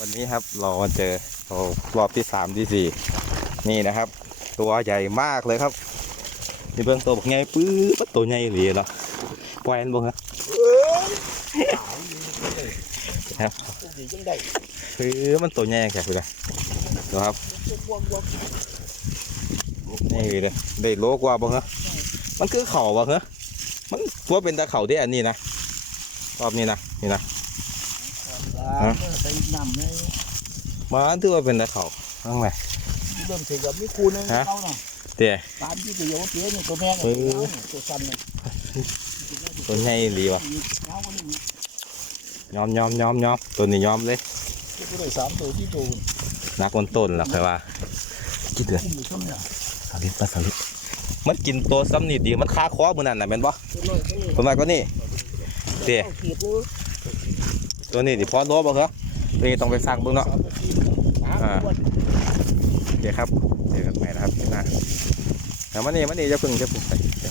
วันนี้ครับเรามาเจอรารอบที่สามที่สี่นี่นะครับ ตัวใหญ่มากเลยครับนี่เบื้องตัวบอกไงปื้อปั๊ดตัวใหญ่เหลีเนาะปล่อยมันบ่ฮะครับดีจังได้ปื้อมันตัวใหญ่แค่ไหนดูครับนี่เลยได้โลกว่าบ่ฮะมันคือเข่าบ่ฮะมันตัวเป็นตะเข่าที่อันนี้นะรอบนี้นะนี่นะ ฮะใส่น้ำเลยมันถือว่าเป็นตะเข่าข้างในเริ่มถึงกับมีคูนึงฮะเขาเนาะเตี๋ยตามที่ตัวโยเตี้ยนี่ตัวแม่กับเฮ้ยตัวตัวสั้นเนี่ยตัวใหญ่เหลีวะเงาวันนี้ยอมยอมยอมยอมตัวนี้ยอมเลยตัวได้สามตัวที่ตัวนักบนต้นหรอกใครว่ากินเดือดคุ้มอยู่ช่วงเนี่ยสลิดปลาสลิดมันกินตัวซ้ำนี่ดีมันคาคอมือนั่นน่ะเป็นปะตัวน้อยตัวนี้ตัวใหม่ก็นี่เตี๋ยอาขีดนึง ตัวนี้ดิพอโลบ่เหรอนี่ต้องไปสั่งเบิ่งเนาะสามนาทีสามอ่าตัวโอเคครับเจอกันใหม่นะครับนะแต่มันนี่มันนี่จะพึ่งจะพึ่งไป